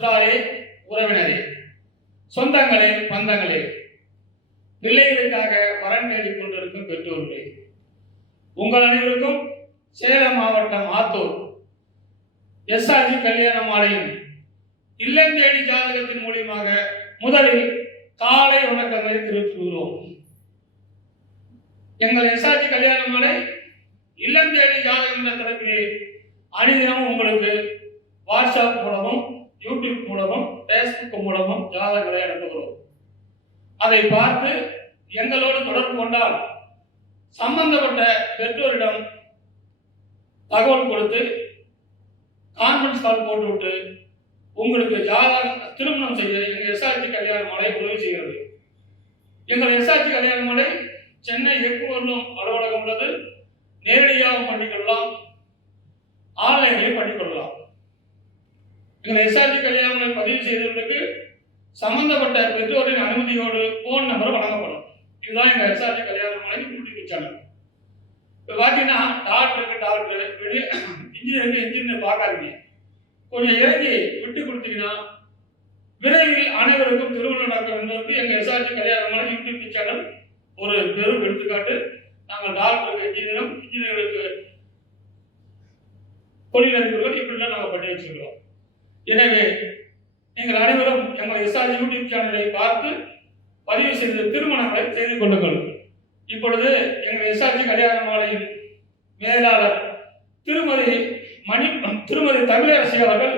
உற்றாரே, உறவினரே, சொந்தங்களே, பந்தங்களே, பிள்ளைகளுக்காக வரன் தேடிக் கொண்டிருக்கும் பெற்றோர்களே, உங்கள் அனைவருக்கும் சேலம் மாவட்டம் ஆத்தூர் எஸ்ஆர்ஜி கல்யாண மாலையின் இல்லம் தேடி ஜாதகத்தின் மூலியமாக முதலில் காலை வணக்கங்களை தெரிவித்துள்ளோம். எங்கள் எஸ்ஆர்ஜி கல்யாண மாலை இல்லம் தேடி ஜாதகம் என்ற தலைப்பிலே அனைதினமும் உங்களுக்கு வாட்ஸ்அப் மூலமும் யூடியூப் மூலமும் ஃபேஸ்புக் மூலமும் ஜாதகங்களை அனுப்புகிறோம். அதை பார்த்து எங்களோடு தொடர்பு கொண்டால் சம்பந்தப்பட்ட பெற்றோரிடம் தகவல் கொடுத்து கான்ஃபரன்ஸ் கால் போட்டுவிட்டு உங்களுக்கு திருமணம் செய்ய எங்கள் எஸ்ஆர்ஜி கல்யாண மாலை உதவி செய்கிறது. எங்கள் எஸ்ஆர்ஜி கல்யாண மாலை சென்னை எக்குவரலும் அலுவலகம் உள்ளது. நேரடியாக பண்ணிக்கொள்ளலாம், ஆன்லைனிலே பண்ணிக்கொள்ளலாம். எங்கள் எஸ்ஆர்ஜி கல்யாண மாலை பதிவு செய்தவர்களுக்கு சம்பந்தப்பட்ட பெற்றோரின் அனுமதியோடு போன் நம்பர் வழங்கப்படும். இதுதான் எங்கள் எஸ்ஆர்ஜி கல்யாண மாலை யூடியூப் சேனல். இப்போ பார்த்தீங்கன்னா டாக்டர் இன்ஜினியருக்கு இன்ஜினியர் பார்க்காதீங்க, கொஞ்சம் இறங்கி விட்டு கொடுத்தீங்கன்னா விரைவில் அனைவருக்கும் திருமணம் நடக்கும் என்பதற்கு எங்கள் எஸ்ஆர்ஜி கல்யாண மாலை யூடியூப் சேனல் ஒரு பெரும் எடுத்துக்காட்டு. நாங்கள் டாக்டருக்கு இன்ஜினியர்களுக்கு தொழிலதிபர்கள் இப்படிலாம் நாங்கள் பண்ணி வச்சிருக்கிறோம். எனவே நீங்கள் அனைவரும் எங்கள் எஸ்ஆர்ஜி யூடியூப் சேனலை பார்த்து பதிவு செய்த திருமணங்களை செய்து கொள்ளுங்கள். இப்பொழுது எங்கள் எஸ்ஆர்ஜி கல்யாண மாலையின் மேலாளர் திருமதி தமிழரசி அவர்கள்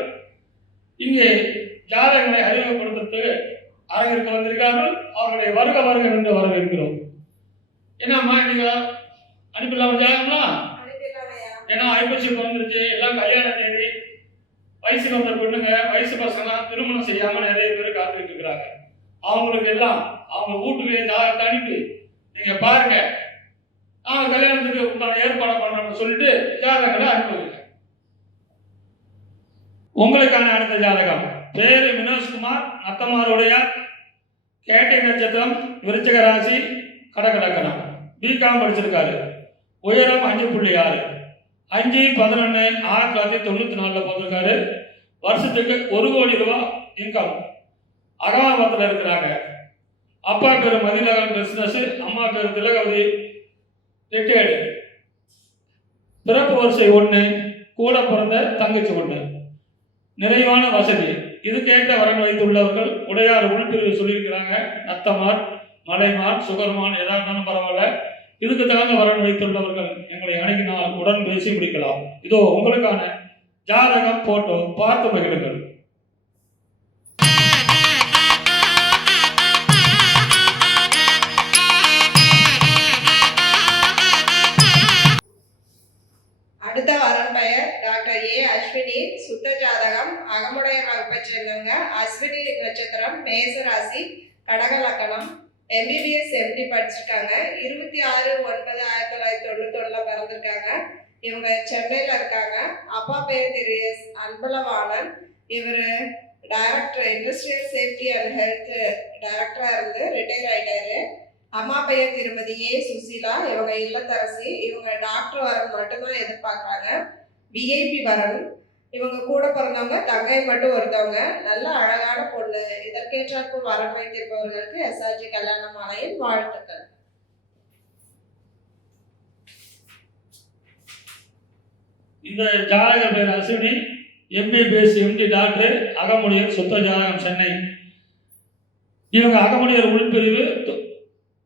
இங்கே ஜாதகங்களை அறிமுகப்படுத்த அரங்கிற்கு வந்திருக்கிறார்கள். அவர்களை வருக வருக என்று வரவேற்கிறோம். என்னம்மா நீங்க அனுப்பிடலாமா ஜாதகம்லாம்? ஏன்னா ஐப்பசி வந்துருச்சு, எல்லாம் கல்யாண தேதி, வயசுக்கு வந்த பொண்ணுங்க, வயசு பசங்க திருமணம் செய்யாம நிறைய பேர் காத்துட்டு இருக்கிறாங்க. அவங்களுக்கு எல்லாம் அவங்க வீட்டுக்கு ஜாதகத்தை அனுப்பி நீங்க பாருங்க, அவங்க கல்யாணத்துக்கு உண்டான ஏற்பாடு பண்றோம்னு சொல்லிட்டு ஜாதகங்களை அனுப்புவீங்க. உங்களுக்கான அடுத்த ஜாதகம் பேரு வினோஷ்குமார், நத்தமாருடையார், கேட்டை நட்சத்திரம், விருச்சிக ராசி, கடகலக்கணம், பிகாம் படிச்சிருக்காரு. உயரம் 5.6, 5/11/1994 போட்டிருக்காரு. வருஷத்துக்கு 1 கோடி ரூபாய் இன்கம். அகமாபத்தில் இருக்கிறாங்க. அப்பா பேரு மதிநகர் பிசினஸ், அம்மா பேரு திலகவதி, ரிட்டையர்டு. பிறப்பு வரிசை 1, கூட பிறந்த தங்கச்சி 1. நிறைவான வசதி. இதுக்கேற்ற வரன் வைத்துள்ளவர்கள் உடையார் உள்பிரிவு சொல்லியிருக்கிறாங்க. நத்தமார், மலைமார், சுகர்மான் எதா இருந்தாலும் பரவாயில்ல, இதுக்கு தகுந்த வரன் வைத்துள்ளவர்கள் எங்களை அணுகினால் உடன் பேசி முடிக்கலாம். இதோ உங்களுக்கான ஜாதகம் போட்டோ பார்த்து மகிழுங்கள். அடுத்த வரன் பெயர் டாக்டர் ஏ அஸ்வினி. சுத்த ஜாதகம், அகமுடையர் வகுப்பை சேர்ந்தவங்க. அஸ்வினி நட்சத்திரம், மேச ராசி, கடக லக்கணம். எம்பிபிஎஸ் எம்டி படிச்சிருக்காங்க. 26/9/1991 பிறந்திருக்காங்க. இவங்க சென்னையில் இருக்காங்க. அப்பா பேர் திரு எஸ் அன்பளவாணன். இவர் director, industrial safety and health டைரக்டராக இருந்து ரிட்டையர் ஆகிட்டாரு. அம்மா பெயர் திருமதி ஏ சுசீலா. இவங்க இல்லத்தரசி. இவங்க டாக்டர் வரன் மட்டும்தான் எதிர்பார்க்குறாங்க, விஐபி வரன். இவங்க கூட பிறந்தவங்க தங்கை மட்டும் ஒருத்தவங்க. நல்ல அழகான பொண்ணு. இதற்கேற்றாற்போல் வரன் வைத்திருப்பவர்களுக்கு எஸ்ஆர்ஜி கல்யாண மாலையின் வாழ்த்துக்கள். இந்த ஜாதக பேர் அஸ்வினி, எம்பிபிஎஸ் எம்டி டாக்டர், அகமுடையர், சுத்த ஜாதகம், சென்னை. இவங்க அகமுடையர் உள்பிரிவு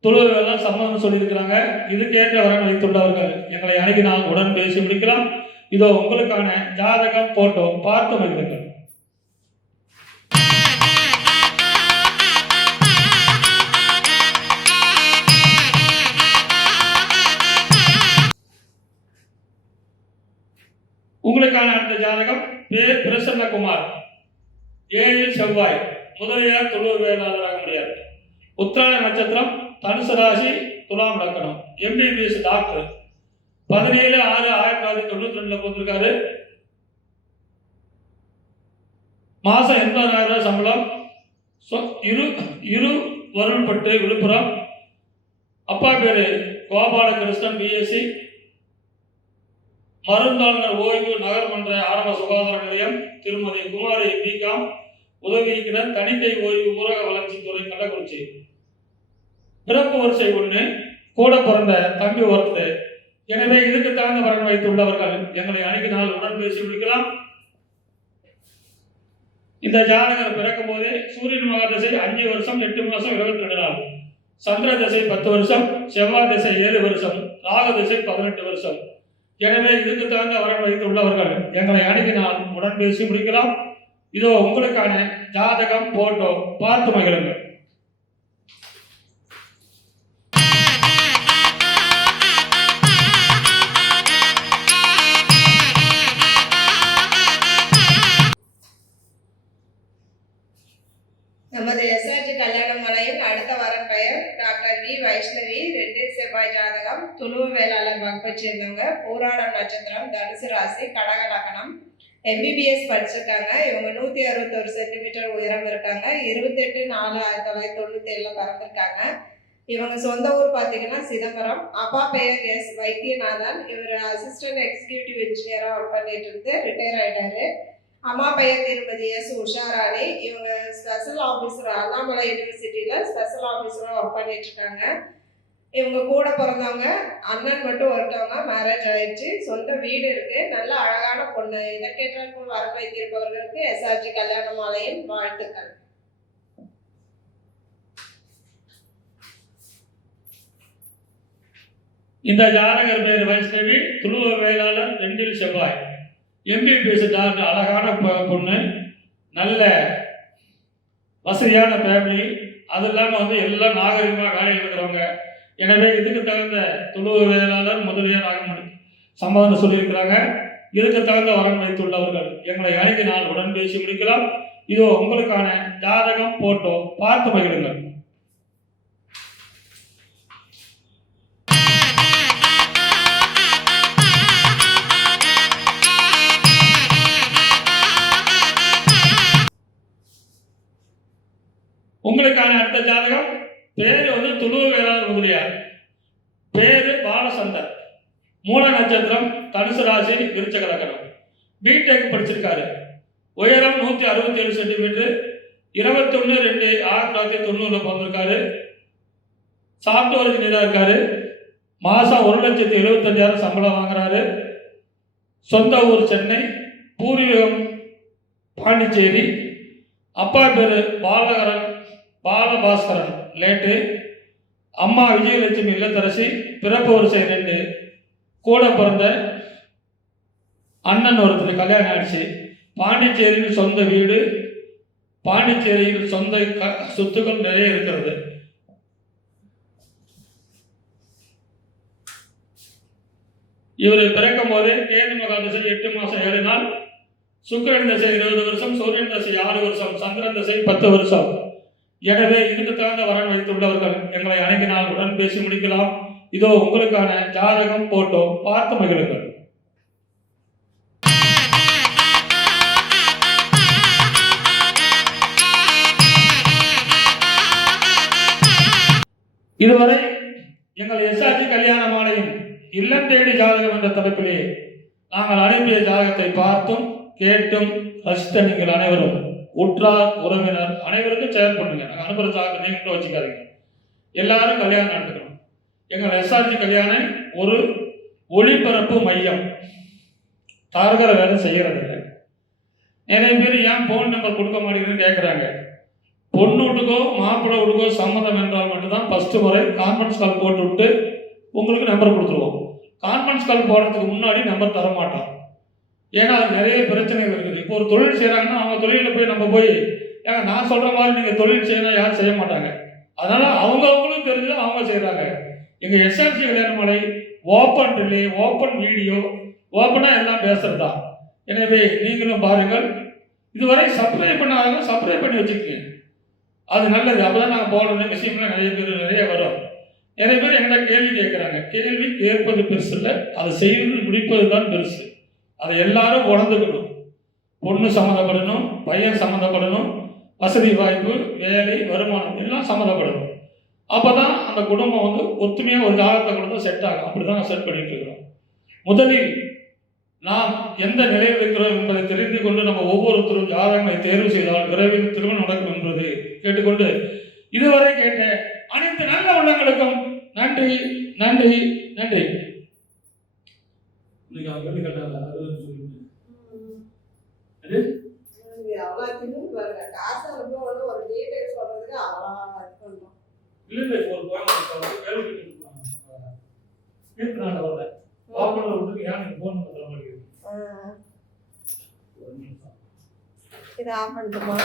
தொழுவெல்லாம் சம்மதம் சொல்லியிருக்கிறாங்க. இதுக்கேற்ற வரன் வைத்துள்ளவர்கள் எங்களை அணுகினால் உடன் பேசி முடிக்கலாம். இதோ உங்களுக்கான ஜாதகம் போட்டோ பார்த்து மகிழுங்கள். உங்களுக்கான அடுத்த ஜாதகம் பேர் பிரசன்னகுமார், 7 செவ்வாய், முதலியார், தொழில் வேளாளராக முடியாது. உத்திராட நட்சத்திரம், தனுசு ராசி, துலாம் லக்கணம். MBBS doctor. 17/6/1992 போட்டிருக்காரு. மாசம் 80,000 சம்பளம். இரு வருள்பட்டு, விழுப்புரம். அப்பா பேரு கோபாலகிருஷ்ணன், பிஎஸ்சி. மருந்தாளர் ஓய்வு நகர்மன்ற ஆரம்ப சுகாதார நிலையம், திருமதி குமாரி, பிகாம். உதவி இயக்குனர் தணிக்கை ஓய்வு ஊரக வளர்ச்சித்துறை கள்ளக்குறிச்சி. பிறப்பு வரிசை 1, கூட பிறந்த தம்பி ஒருத்தர். எனவே இதுக்கு தகுந்த வரன் வைத்துள்ளவர்கள் எங்களை அணுகினால் உடன் பேசி முடிக்கலாம். இந்த ஜாதகர் பிறக்கும் போதே சூரியன் மகாதசை 5 வருஷம் 8 மாசம் 22 நாள், சந்திர தசை 10 வருஷம், செவ்வாய் தசை 7 வருஷம், ராகு தசை 18 வருஷம். எனவே இதுக்கு தகுந்த வரன் வைத்துள்ளவர்கள் எங்களை அணுகினால் உடன் பேசி முடிக்கலாம். இதோ உங்களுக்கான ஜாதகம் போட்டோ பார்த்து மகிழுங்கள். நமது எஸ்ஆர்ஜி கல்யாணமலையின் அடுத்த வரன் பெயர் டாக்டர் வி வைஷ்ணவி. 2 செவ்வாய் ஜாதகம், துளுவ வேளாளர் வகுப்பை சேர்ந்தவங்க, பூராடம் நட்சத்திரம், தனுசு ராசி, கடக லக்னம். எம்பிபிஎஸ் படிச்சிருக்காங்க. இவங்க 161 சென்டிமீட்டர் உயரம் இருக்காங்க. 28/4/1997 பிறந்திருக்காங்க. இவங்க சொந்த ஊர் பார்த்தீங்கன்னா சிதம்பரம். அப்பா பெயர் எஸ் வைத்தியநாதன். இவர் அசிஸ்டன்ட் எக்ஸிக்யூட்டிவ் இன்ஜினியராக ஒர்க் பண்ணிட்டு இருந்து ரிட்டையர் ஆயிட்டாரு. அம்மா பெயர் திருமதி எஸ் உஷாராணி. இவங்க ஸ்பெஷல் ஆஃபீஸர், அண்ணாமலை யூனிவர்சிட்டியில் ஸ்பெஷல் ஆஃபீஸராக ஒர்க் பண்ணிட்டு இருக்காங்க. இவங்க கூட பிறந்தவங்க அண்ணன் மட்டும் ஒருத்தவங்க மேரேஜ் ஆயிடுச்சு. சொந்த வீடு இருக்கு. நல்ல அழகான பொண்ணு. இதற்கேற்றாற்போல் வரன் வைத்திருப்பவர்களுக்கு எஸ்ஆர்ஜி கல்யாணமாலையின் வாழ்த்துக்கள். இந்த ஜாதகர் பெயர் வைஷ்ணவி, துளுவ வேளாளர், 2 செவ்வாய், எம்பிபிஎஸ் டாக்டர். அழகான பொண்ணு, நல்ல வசதியான ஃபேமிலி, அது இல்லாமல் எல்லாம் நாகரிகமாக வேலையில் இருக்கிறவங்க. எனவே இதுக்கு தகுந்த துளுவ வேளாளர் முதலியார் ஆக சம்மதம் சொல்லியிருக்கிறாங்க. இதுக்கு தகுந்த வரன் வைத்துள்ளவர்கள் எங்களை அணுகினால் உடன் பேசி முடிக்கலாம். இதோ உங்களுக்கான ஜாதகம் போட்டோ பார்த்து மகிழுங்கள். உங்களுக்கான அடுத்த ஜாதகம் பேரு துளுவ வேளாளர் முதலியார். பேரு பாலசந்தர். மூல நட்சத்திரம், தனுசு ராசி, விருச்சக லக்னம். பிடெக் படிச்சிருக்காரு. உயரம் 167 சென்டிமீட்டர். 21/2/1990 பிறந்திருக்காரு. சாஃப்ட்வேர் இன்ஜினியராக இருக்காரு. மாதம் 1,75,000 சம்பளம் வாங்குறாரு. சொந்த ஊர் சென்னை, பூர்வீகம் பாண்டிச்சேரி. அப்பா பேர் பாலபாஸ்கரன் லேட்டு. அம்மா விஜயலட்சுமி இல்லத்தரசி. பிறப்பு வரிசை 2, கூட பிறந்த அண்ணன் ஒருத்தர் கல்யாணம் ஆயிடுச்சு. பாண்டிச்சேரியில் சொந்த வீடு, பாண்டிச்சேரியில் சொந்த சொத்துக்கள் நிறைய இருக்கிறது. இவர் பிறக்கும் போதே கேது மகாதசை 8 மாசம் 7 நாள், சுக்கிரன் தசை 20 வருஷம், சூரியன் தசை 6 வருஷம், சந்திரன் தசை 10 வருஷம். எனவே இதுக்கு தகுந்த வரன் வைத்துள்ளவர்கள் எங்களை அணுகினால் உடன் பேசி முடிக்கலாம். இதோ உங்களுக்கான ஜாதகம் போட்டோ பார்த்து மகிழுங்கள். இதுவரை எங்கள் எஸ்ஆர்ஜி கல்யாணமாலையும் இல்லம் தேடி ஜாதகம் என்ற தலைப்பிலே நாங்கள் அனுப்பிய ஜாதகத்தை பார்த்தும் கேட்டும் ரசித்த நீங்கள் அனைவரும், உற்றார் உறவினர் அனைவருக்கும் ஷேர் பண்ணுங்க. நாங்கள் அனுப்புகிற ஜாதகத்தை நீங்க வச்சுக்காதீங்க. எல்லாரும் கல்யாணம் நடத்துக்கணும். எங்கள் எஸ்ஆர்ஜி கல்யாணம் ஒரு ஒளிபரப்பு மையம். தாரகர வேலை செய்யறது இல்லை. நிறைய பேர் ஏன் ஃபோன் நம்பர் கொடுக்க மாட்டேங்குதுன்னு கேட்குறாங்க. பொண்ணு வீட்டுக்கோ மாப்பிள்ளை வீட்டுக்கோ சம்மதம் என்றால் மட்டும்தான் ஃபர்ஸ்ட் முறை கான்ஃபரன்ஸ் கால் போட்டு விட்டு உங்களுக்கு நம்பர் கொடுத்துருவோம். கான்ஃபரன்ஸ் கால் போடுறதுக்கு முன்னாடி நம்பர் தர மாட்டோம். ஏன்னா அது நிறைய பிரச்சனைகள் இருக்குது. இப்போ ஒரு தொழில் செய்கிறாங்கன்னா அவங்க தொழிலில் போய் நம்ம போய் ஏங்க நான் சொல்கிற மாதிரி நீங்கள் தொழில் செய்யணும் யாரும் செய்ய மாட்டாங்க. அதனால் அவங்களும் தெரிஞ்சு அவங்க செய்கிறாங்க. எங்கள் SRG Kalyanamalai open relay, open video, ஓப்பனாக எல்லாம் பேசுகிறது தான். எனவே நீங்களும் பாருங்கள். இதுவரை சப்ஸ்கிரைப் பண்ணாதவங்க சப்ஸ்கிரைப் பண்ணி வச்சுக்கோங்க. அது நல்லது. அப்போ தான் நாங்கள் போடுற விஷயம்லாம் நிறைய வரும். நிறைய பேர் எங்கிட்ட கேள்வி கேட்குறாங்க. கேள்வி கேட்பது பெருசு இல்லை, அதை செய்து முடிப்பது தான் பெருசு. அதை எல்லாரும் உணர்ந்துக்கணும். பொண்ணு சம்மந்தப்படணும், பையன் சம்மந்தப்படணும், வசதி வாய்ப்பு, வேலை, வருமானம் எல்லாம் சம்மந்தப்படணும். அப்போ தான் அந்த குடும்பம் ஒத்துமையாக ஒரு ஜாதகத்தை கொடுத்தா செட் ஆகும். அப்படி தான் செட் பண்ணிட்டு இருக்கிறோம். முதலில் நாம் எந்த நிலையில் இருக்கிறோம் என்பதை தெரிந்து கொண்டு நம்ம ஒவ்வொருத்தரும் ஜாதகங்களை தேர்வு செய்தால் விரைவில் திருமணம் நடக்கும் என்பதை கேட்டுக்கொண்டு இதுவரை கேட்ட அனைத்து நல்ல உள்ளங்களுக்கும் நன்றி நன்றி நன்றி. இன்னைக்கு அவங்க எப்படி கேட்டாங்க அதுன்னு சொல்லுங்க. அது அவ்வளோ தின்னு பாருங்க, காசு அனுப்பி ஒரு டீட்டெயில் சொல்றதுக்கு அவ்வளோ இது பண்ணுறோம். இல்லை ஒரு கோயம் கேள்வி கேட்குறாங்க வரல வாப்பன விட்டு ஏன் எனக்கு ஃபோன் பண்ணுற மாதிரி இதை ஆஃப் பண்ணிட்டுமா?